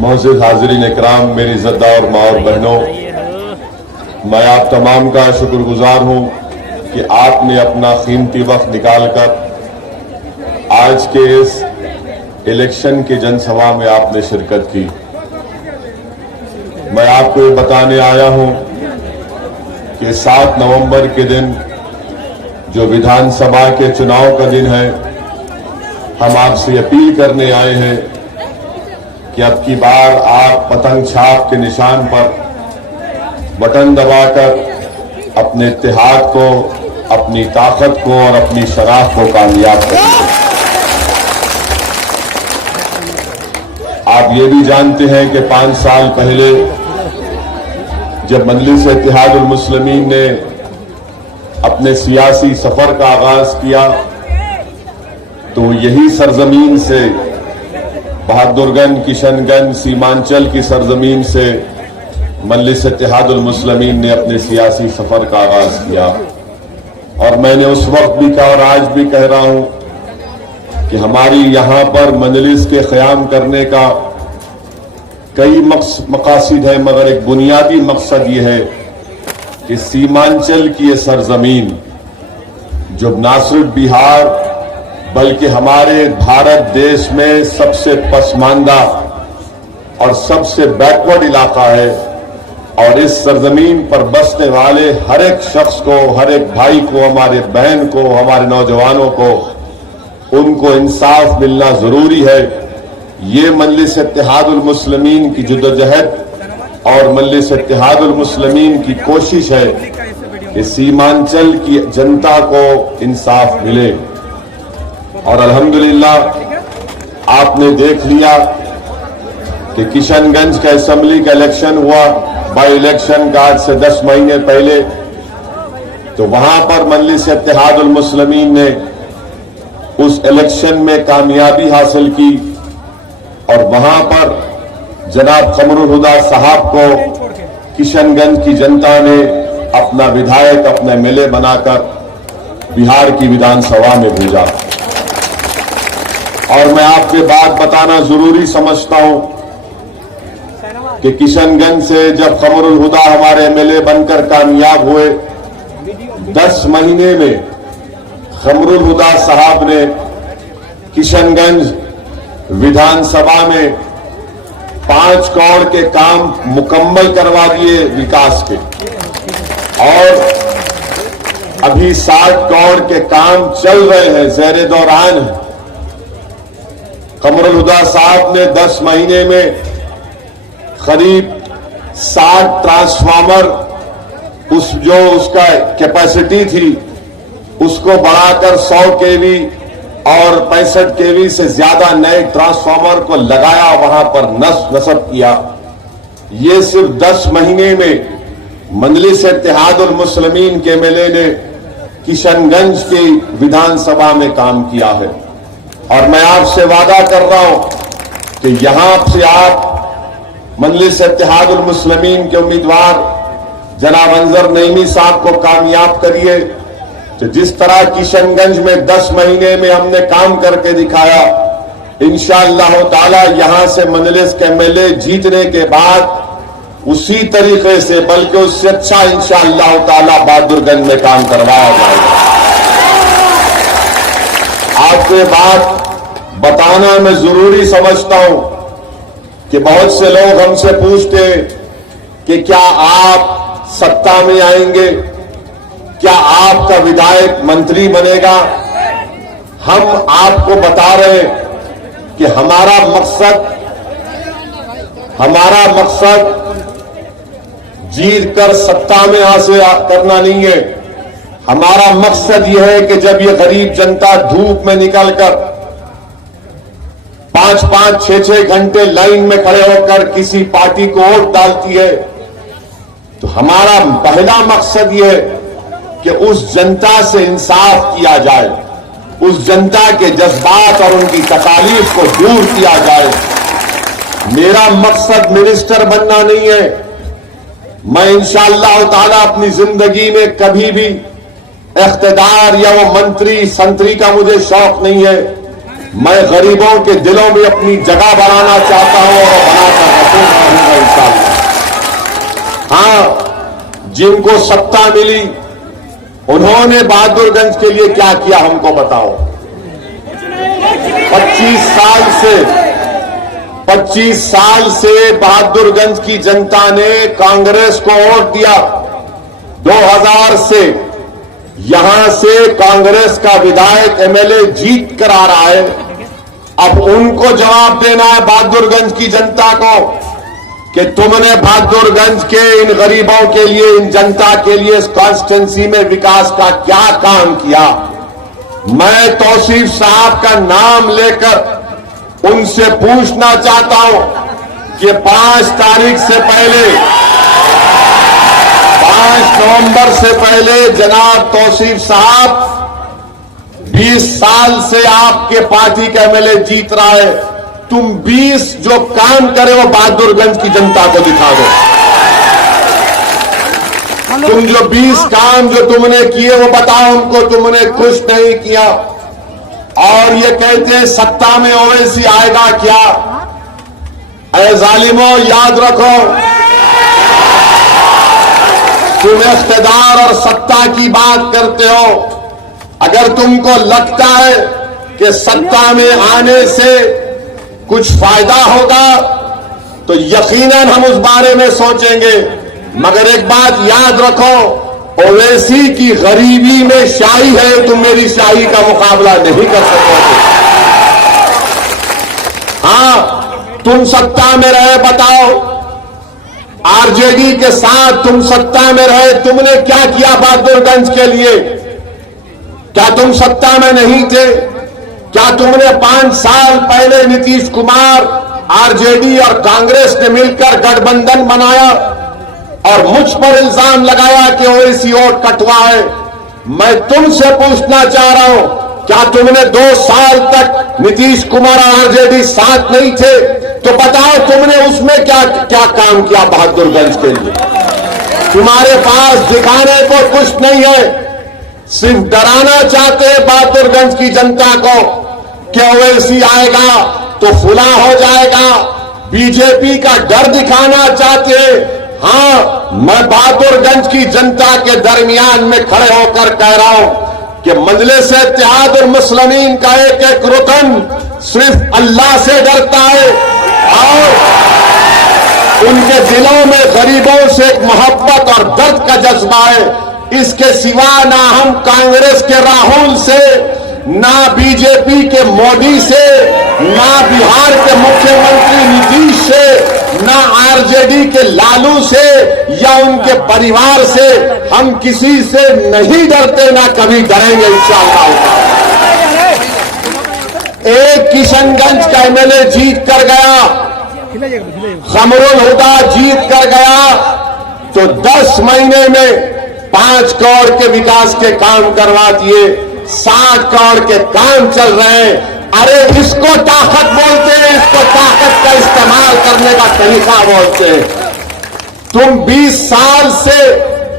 मोअज़्ज़िज़ हाज़रीन इकराम, मेरी इज़्ज़तदार माँ और बहनों, मैं आप तमाम का शुक्रगुजार हूँ कि आपने अपना कीमती वक्त निकालकर आज के इस इलेक्शन की जनसभा में आपने शिरकत की। मैं आपको ये बताने आया हूँ कि 7 नवंबर के दिन जो विधानसभा के चुनाव का दिन है, हम आपसे अपील करने आए हैं कि अब की बार आप पतंग छाप के निशान पर बटन दबाकर अपने इत्तेहाद को, अपनी ताकत को और अपनी शराफ़त को कामयाब करें। आप ये भी जानते हैं कि 5 साल पहले जब मजलिस इत्तेहादुल मुस्लिमीन ने अपने सियासी सफर का आगाज किया तो यही सरजमीन से, बहादुरगंज, किशनगंज, सीमांचल की सरजमीन से मजलिस इत्तेहादुल मुस्लिमीन ने अपने सियासी सफर का आगाज किया। और मैंने उस वक्त भी कहा और आज भी कह रहा हूं कि हमारी यहां पर मजलिस के क़याम करने का कई मकासद है, मगर एक बुनियादी मकसद ये है कि सीमांचल की ये सरजमीन जो ना सिर्फ बिहार बल्कि हमारे भारत देश में सबसे पसमानदा और सबसे बैकवर्ड इलाका है, और इस सरजमीन पर बसने वाले हर एक शख्स को, हर एक भाई को, हमारे बहन को, हमारे नौजवानों को, उनको इंसाफ मिलना जरूरी है। ये मजलिस इत्तेहादुल मुस्लिमीन की जद्दोजहद और मजलिस इत्तेहादुल मुस्लिमीन की कोशिश है कि सीमांचल की जनता को इंसाफ मिले। और अल्हम्दुलिल्लाह आपने देख लिया कि किशनगंज का असेंबली का इलेक्शन हुआ, बाई इलेक्शन का आज से 10 महीने पहले, तो वहां पर मजलिस इत्तेहादुल मुस्लिमीन ने उस इलेक्शन में कामयाबी हासिल की और वहां पर जनाब कमरुल हुदा साहब को किशनगंज की जनता ने अपना विधायक, अपने एमएलए बनाकर बिहार की विधानसभा में भेजा। और मैं आपके बात बताना जरूरी समझता हूं कि किशनगंज से जब कमरुल हुदा हमारे एमएलए बनकर कामयाब हुए, 10 महीने में कमरुल हुदा साहब ने किशनगंज विधानसभा में 5 करोड़ के काम मुकम्मल करवा दिए विकास के, और अभी 60 करोड़ के काम चल रहे हैं, ज़ेरे दौरान है। कमरुल हुदा साहब ने 10 महीने में करीब 60 ट्रांसफार्मर, उसका कैपेसिटी थी उसको बढ़ाकर 100 केवी और 65 केवी से ज्यादा नए ट्रांसफार्मर को लगाया, वहां पर नस्ब किया। ये सिर्फ 10 महीने में मजलिस इत्तेहादुल मुस्लिमीन के एमएलए ने किशनगंज की विधानसभा में काम किया है। और मैं आपसे वादा कर रहा हूं कि यहां से आप मजलिस इत्तेहादुल मुस्लिमीन के उम्मीदवार जनाब अंजर नईमी साहब को कामयाब करिए। तो जिस तरह किशनगंज में 10 महीने में हमने काम करके दिखाया, इंशाअल्लाह ताला यहां से मजलिस के एमएलए जीतने के बाद उसी तरीके से, बल्कि उससे अच्छा इंशाअल्लाह ताला बहादुरगंज में काम करवाया जाएगा। आपको ये बात बताना मैं जरूरी समझता हूं कि बहुत से लोग हमसे पूछते कि क्या आप सत्ता में आएंगे, क्या आपका विधायक मंत्री बनेगा। हम आपको बता रहे हैं कि हमारा मकसद जीत कर सत्ता में हासिल करना नहीं है। हमारा मकसद यह है कि जब ये गरीब जनता धूप में निकलकर 5-5, 6-6 घंटे लाइन में खड़े होकर किसी पार्टी को वोट डालती है, तो हमारा पहला मकसद यह है कि उस जनता से इंसाफ किया जाए, उस जनता के जज्बात और उनकी तकालीफ को दूर किया जाए। मेरा मकसद मिनिस्टर बनना नहीं है। मैं इंशाअल्लाह ताला अपनी जिंदगी में कभी भी इख्तिदार या वो मंत्री संतरी का मुझे शौक नहीं है। मैं गरीबों के दिलों में अपनी जगह बनाना चाहता हूं और बनाकर रखूंगा इंशाअल्लाह। हाँ, जिनको सत्ता मिली उन्होंने बहादुरगंज के लिए क्या किया हमको बताओ। 25 साल से बहादुरगंज की जनता ने कांग्रेस को वोट दिया। 2000 से यहां से कांग्रेस का विधायक एमएलए जीत कर आ रहा है। अब उनको जवाब देना है बहादुरगंज की जनता को कि तुमने बहादुरगंज के इन गरीबों के लिए, इन जनता के लिए इस कॉन्स्टिट्यूंसी में विकास का क्या काम किया। मैं तौसीफ साहब का नाम लेकर उनसे पूछना चाहता हूं कि 5 तारीख से पहले, 5 नवंबर से पहले जनाब तौसीफ साहब 20 साल से आपके पार्टी का एमएलए जीत रहा है। तुम 20 जो काम करे वो बहादुरगंज की जनता को दिखा दो। तुम जो 20 काम जो तुमने किए वो बताओ उनको। तुमने कुछ नहीं किया और ये कहते हैं सत्ता में ओवैसी आएगा क्या। ऐ जालिमों, याद रखो, तुम इख्तिदार और सत्ता की बात करते हो। अगर तुमको लगता है कि सत्ता में आने से कुछ फायदा होगा तो यकीनन हम उस बारे में सोचेंगे, मगर एक बात याद रखो, ओवैसी की गरीबी में शाही है, तुम मेरी शाही का मुकाबला नहीं कर सकोगे। हां, तुम सत्ता में रहे, बताओ आरजेडी के साथ तुम सत्ता में रहे, तुमने क्या किया बहादुरगंज के लिए। क्या तुम सत्ता में नहीं थे? क्या तुमने 5 साल पहले नीतीश कुमार, आरजेडी और कांग्रेस ने मिलकर गठबंधन बनाया और मुझ पर इल्जाम लगाया कि ओवैसी वोट कटवा है। मैं तुमसे पूछना चाह रहा हूं, क्या तुमने 2 साल तक नीतीश कुमार और आरजेडी साथ नहीं थे? तो बताओ तुमने उसमें क्या क्या काम किया बहादुरगंज के लिए। तुम्हारे पास दिखाने को कुछ नहीं है, सिर्फ डराना चाहते हैं बहादुरगंज की जनता को कि ओवैसी आएगा तो फुला हो जाएगा। बीजेपी का डर दिखाना चाहते हैं। हां, मैं बहादुरगंज की जनता के दरमियान में खड़े होकर कह रहा हूं कि मजलिस इत्तेहादुल मुस्लिमीन का एक एक रुकन सिर्फ अल्लाह से डरता है और उनके दिलों में गरीबों से एक मोहब्बत और दर्द का जज्बा है। इसके सिवा ना हम कांग्रेस के राहुल से, ना बीजेपी के मोदी से, ना बिहार के मुख्यमंत्री नीतीश से, ना आरजेडी के लालू से या उनके परिवार से, हम किसी से नहीं डरते, ना कभी डरेंगे इंशाअल्लाह। एक किशनगंज का एमएलए जीत कर गया, खमरुल हुदा जीत कर गया, तो 10 महीने में 5 करोड़ के विकास के काम करवा दिए। 60 करोड़ के काम चल रहे हैं। अरे इसको ताकत बोलते हैं, इसको ताकत का इस्तेमाल करने का तरीका बोलते हैं। तुम 20 साल से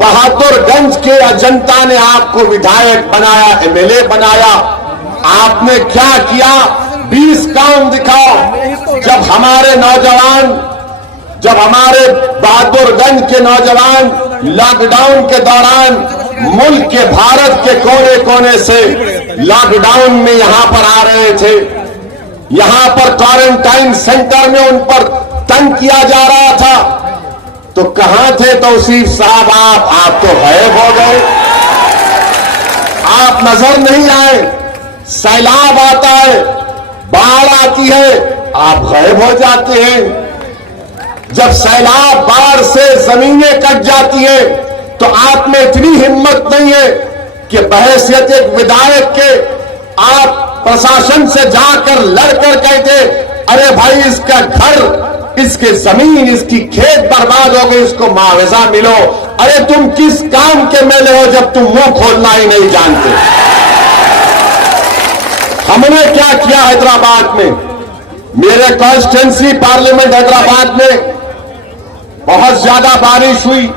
बहादुरगंज के जनता ने आपको विधायक बनाया, एमएलए बनाया। आपने क्या किया? 20 काम दिखाओ। जब हमारे नौजवान, जब हमारे बहादुरगंज के नौजवान लॉकडाउन के दौरान मुल्क के, भारत के कोने कोने से लॉकडाउन में यहां पर आ रहे थे, यहां पर क्वारंटाइन सेंटर में उन पर तंग किया जा रहा था, तो कहां थे तौसीफ साहब? आप तो गायब हो गए, आप नजर नहीं आए। सैलाब आता है, बाढ़ आती है, आप गायब हो जाते हैं। जब सैलाब, बाढ़ से जमीनें कट जाती हैं तो आप में इतनी हिम्मत नहीं है कि बहैसियत एक विधायक के आप प्रशासन से जाकर लड़कर कहते, अरे भाई इसका घर, इसके जमीन, इसकी खेत बर्बाद हो गई, इसको मुआवजा मिलो। अरे तुम किस काम के मेले हो जब तुम मुंह खोलना ही नहीं जानते। हमने क्या किया हैदराबाद में, मेरे कॉन्स्टिट्यूंसी पार्लियामेंट हैदराबाद में बहुत ज्यादा बारिश हुई,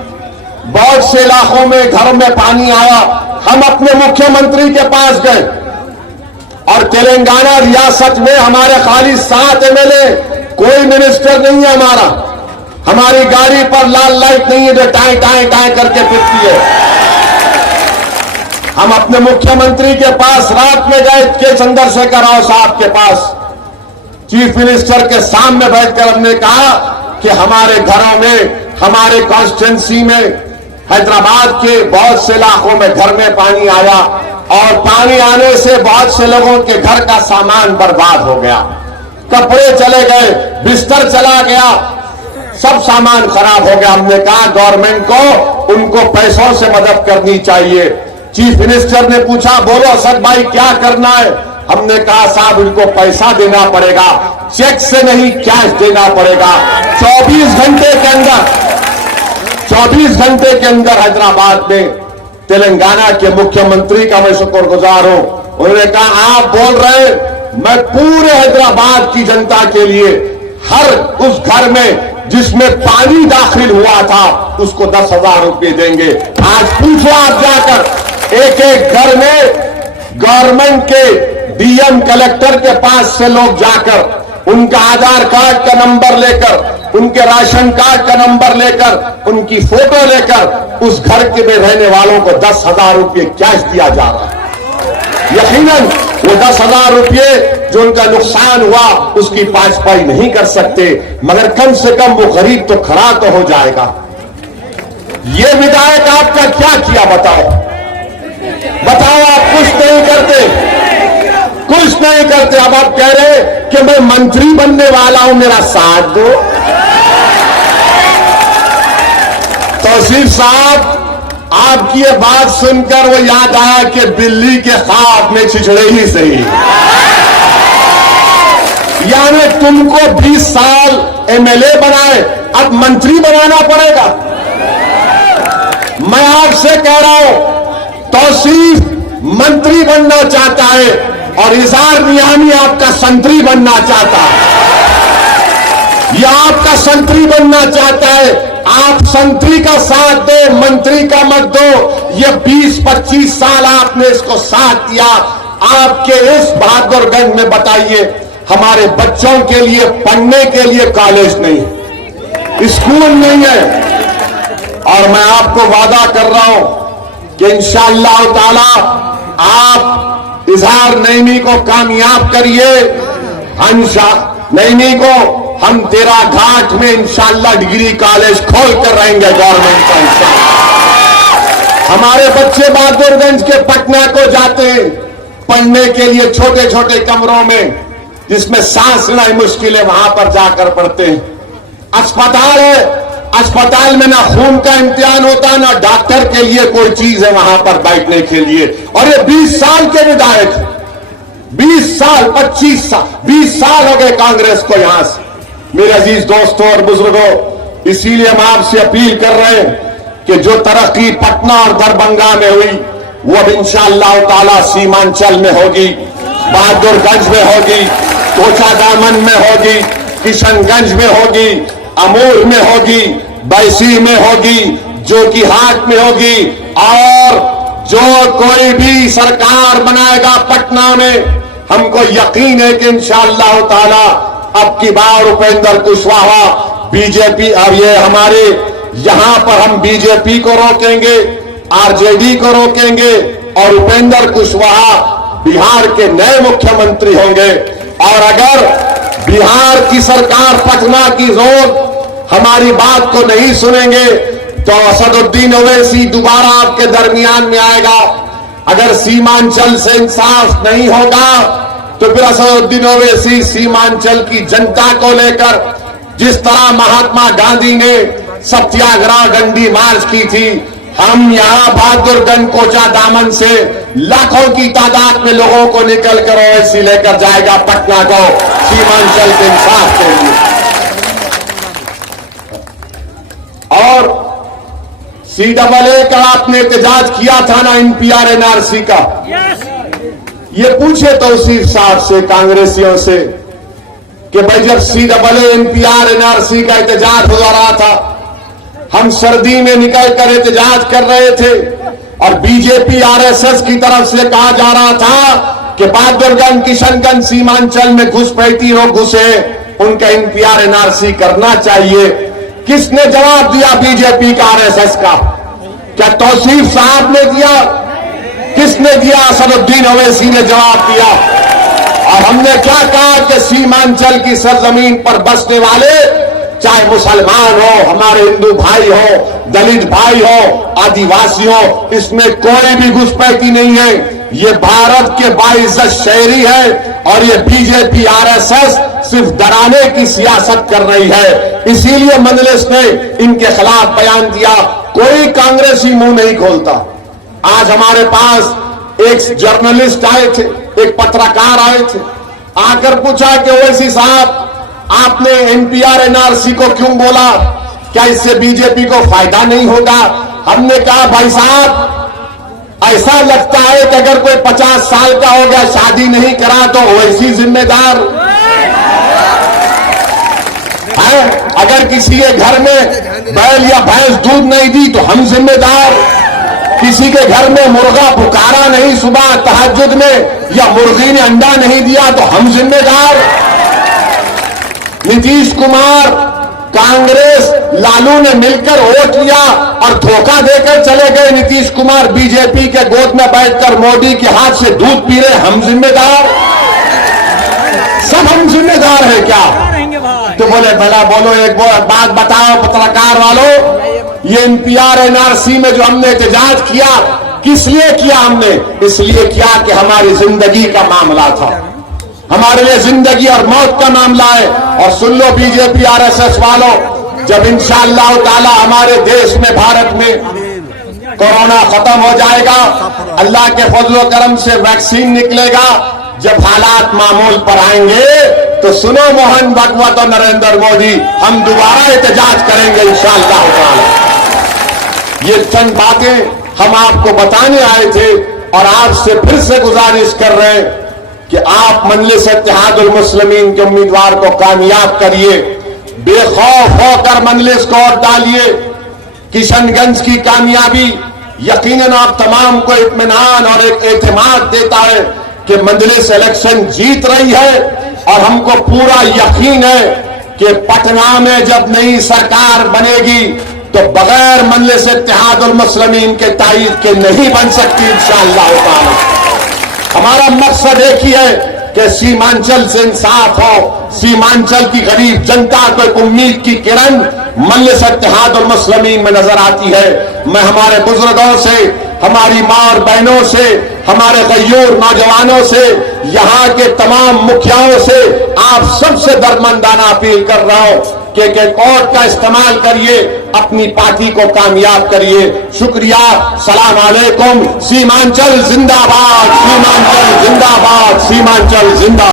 बहुत से इलाकों में घरों में पानी आया, हम अपने मुख्यमंत्री के पास गए और तेलंगाना रियासत में हमारे खाली 7 एमएलए, कोई मिनिस्टर नहीं है हमारी गाड़ी पर लाल लाइट नहीं है जो टाई टाई टाई करके फिरती है। हम अपने मुख्यमंत्री के पास रात में गए के चंद्रशेखर राव साहब के पास, चीफ मिनिस्टर के सामने बैठकर हमने कहा कि हमारे घरों में, हमारे कॉन्स्टिट्यूंसी में, हैदराबाद के बहुत से इलाकों में घर में पानी आया और पानी आने से बहुत से लोगों के घर का सामान बर्बाद हो गया, कपड़े चले गए, बिस्तर चला गया, सब सामान खराब हो गया। हमने कहा गवर्नमेंट को उनको पैसों से मदद करनी चाहिए। चीफ मिनिस्टर ने पूछा, बोलो असद भाई क्या करना है? हमने कहा साहब इनको पैसा देना पड़ेगा, चेक से नहीं कैश देना पड़ेगा। 24 घंटे के अंदर हैदराबाद में तेलंगाना के मुख्यमंत्री का मैं शुक्रगुजार हूं। उन्होंने कहा आप बोल रहे, मैं पूरे हैदराबाद की जनता के लिए हर उस घर में जिसमें पानी दाखिल हुआ था उसको 10,000 रुपये देंगे। आज पूछो आप जाकर एक एक घर में गवर्नमेंट के डीएम कलेक्टर के पास से लोग जाकर उनका आधार कार्ड का नंबर लेकर, उनके राशन कार्ड का नंबर लेकर, उनकी फोटो लेकर उस घर के में रहने वालों को 10,000 रुपये कैश दिया जा रहा है। यकीनन वो 10,000 रुपये जो उनका नुकसान हुआ उसकी 5 पाई नहीं कर सकते, मगर कम से कम वो गरीब तो खड़ा तो हो जाएगा। ये विधायक आपका क्या किया बताओ? आप कुछ नहीं करते, कुछ नहीं करते। अब आप कह रहे कि मैं मंत्री बनने वाला हूं, मेरा साथ दो। तौसीफ साहब, आपकी ये बात सुनकर वो याद आया कि बिल्ली के ख्वाब में छिछड़े ही सही। यानी तुमको 20 साल एमएलए बनाए, अब मंत्री बनाना पड़ेगा। मैं आपसे कह रहा हूं, तौसीफ मंत्री बनना चाहता है और इज़हार नियामी आपका संतरी बनना चाहता है। यह आपका संतरी बनना चाहता है, आप संतरी का साथ दो, मंत्री का मत दो। ये 20-25 साल आपने इसको साथ दिया। आपके इस बहादुरगंज में बताइए, हमारे बच्चों के लिए पढ़ने के लिए कॉलेज नहीं, स्कूल नहीं है। और मैं आपको वादा कर रहा हूं कि इंशाअल्लाह ताला आप इज़हार नईमी को कामयाब करिए। नईमी को हम तेरा घाट में इंशाअल्लाह डिग्री कॉलेज खोल कर रहेंगे गवर्नमेंट का इंशाअल्लाह। हमारे बच्चे बहादुरगंज के पटना को जाते हैं पढ़ने के लिए, छोटे छोटे कमरों में जिसमें सांस लेना मुश्किल है, वहां पर जाकर पढ़ते हैं। अस्पताल है, अस्पताल में ना खून का इम्तिहान होता, ना डॉक्टर के लिए कोई चीज है वहां पर बैठने के लिए। और ये 20 साल के विधायक, 20 साल 25 साल 20 साल हो गए कांग्रेस को यहां से। मेरे अजीज दोस्तों और बुजुर्गों, इसीलिए हम आपसे अपील कर रहे हैं कि जो तरक्की पटना और दरभंगा में हुई वो अब इंशाअल्लाह ताला सीमांचल में होगी, बहादुरगंज में होगी, कोचादामन में होगी, किशनगंज में होगी, अमूर में होगी, बैसी में होगी, जोकीहाट में होगी। और जो कोई भी सरकार बनाएगा पटना में, हमको यकीन है कि इंशाअल्लाह ताला अब की बार उपेंद्र कुशवाहा बीजेपी, अब ये हमारे यहां पर हम बीजेपी को रोकेंगे, आरजेडी को रोकेंगे और उपेंद्र कुशवाहा बिहार के नए मुख्यमंत्री होंगे। और अगर बिहार की सरकार पटना की लोग हमारी बात को नहीं सुनेंगे तो असदुद्दीन ओवैसी दोबारा आपके दरमियान में आएगा। अगर सीमांचल से इंसाफ नहीं होगा तो फिर असदुद्दीन ओवैसी सीमांचल की जनता को लेकर, जिस तरह महात्मा गांधी ने सत्याग्रह डंडी मार्च की थी, हम यहां बहादुरगंज कोचादामन से लाखों की तादाद में लोगों को निकल कर ओवैसी लेकर जाएगा पटना को सीमांचल के इंसाफ के लिए। और CAA का आपने एहतजाज किया था ना, NPR NRC का, ये पूछे तौसीफ साहब से, कांग्रेसियों से, कि भाई जब CAA NPR NRC का एहतजाज हो रहा था, हम सर्दी में निकल कर एहतजाज कर रहे थे और बीजेपी आरएसएस की तरफ से कहा जा रहा था कि बहादुरगंज, किशनगंज, सीमांचल में घुसपैठी लोग घुसे, उनका एनपीआर एनआरसी करना चाहिए। किसने जवाब दिया? बीजेपी का, आरएसएस का। क्या तौसीफ साहब ने दिया? किसने दिया? असदुद्दीन ओवैसी ने जवाब दिया। और हमने क्या कहा कि सीमांचल की सरजमीन पर बसने वाले, चाहे मुसलमान हो, हमारे हिंदू भाई हो, दलित भाई हो, आदिवासी हो, इसमें कोई भी घुसपैठी नहीं है। ये भारत के बाइज्जत शहरी है और ये बीजेपी आरएसएस सिर्फ डराने की सियासत कर रही है। इसीलिए मजलिस ने इनके खिलाफ बयान दिया। कोई कांग्रेसी मुंह नहीं खोलता। आज हमारे पास एक जर्नलिस्ट आए थे, एक पत्रकार आए थे, आकर पूछा कि ओवैसी साहब, आपने एनपीआर एनआरसी को क्यों बोला? क्या इससे बीजेपी को फायदा नहीं होगा? हमने कहा भाई साहब, ऐसा लगता है कि अगर कोई 50 साल का हो गया, शादी नहीं करा, तो ओवैसी जिम्मेदार है। अगर किसी के घर में बैल या भैंस दूध नहीं दी तो हम जिम्मेदार। किसी के घर में मुर्गा पुकारा नहीं सुबह तहज्जुद में, या मुर्गी ने अंडा नहीं दिया तो हम जिम्मेदार। नीतीश कुमार, कांग्रेस, लालू ने मिलकर वोट लिया और धोखा देकर चले गए। नीतीश कुमार बीजेपी के गोद में बैठकर मोदी के हाथ से दूध पी रहे, हम जिम्मेदार? सब हम जिम्मेदार है क्या? तो बोले भला बोलो, एक बात बताओ पत्रकार वालों, ये एनपीआर एनआरसी में जो हमने एहतजाज किया, किस लिए किया? हमने इसलिए किया कि हमारी जिंदगी का मामला था, हमारे लिए जिंदगी और मौत का मामला है। और सुन लो बीजेपी आरएसएस वालों, जब इंशाअल्लाह ताला हमारे देश में, भारत में कोरोना खत्म हो जाएगा, अल्लाह के फजलो करम से वैक्सीन निकलेगा, जब हालात मामूल पर आएंगे, तो सुनो मोहन भागवत और नरेंद्र मोदी, हम दोबारा एहतजाज करेंगे इंशाअल्लाह ताला। ये चंद बातें हम आपको बताने आए थे और आपसे फिर से गुजारिश कर रहे हैं कि आप मजलिस इत्तेहादुल मुस्लिमीन के उम्मीदवार को कामयाब करिए, बेखौफ होकर मजलिस को वोट डालिए। किशनगंज की कामयाबी यकीनन आप तमाम को इत्मीनान और एक एतमाद देता है कि मजलिस इलेक्शन जीत रही है। और हमको पूरा यकीन है कि पटना में जब नई सरकार बनेगी तो बगैर मजलिस इत्तेहादुल मुस्लिमीन के ताईद के नहीं बन सकती इंशाअल्लाह ताला। हमारा मकसद एक ही है कि सीमांचल से इंसाफ हो, सीमांचल की गरीब जनता को एक उम्मीद की किरण मजलिस इत्तेहादुल मुस्लिमीन में नजर आती है। मैं हमारे बुजुर्गों से, हमारी मां और बहनों से, हमारे गय्यूर नौजवानों से, यहाँ के तमाम मुखियाओं से, आप सबसे दरमंदाना अपील कर रहा हूं कि वोट का इस्तेमाल करिए, अपनी पार्टी को कामयाब करिए। शुक्रिया, सलाम अलैकुम। सीमांचल जिंदाबाद, सीमांचल जिंदाबाद, सीमांचल जिंदाबाद।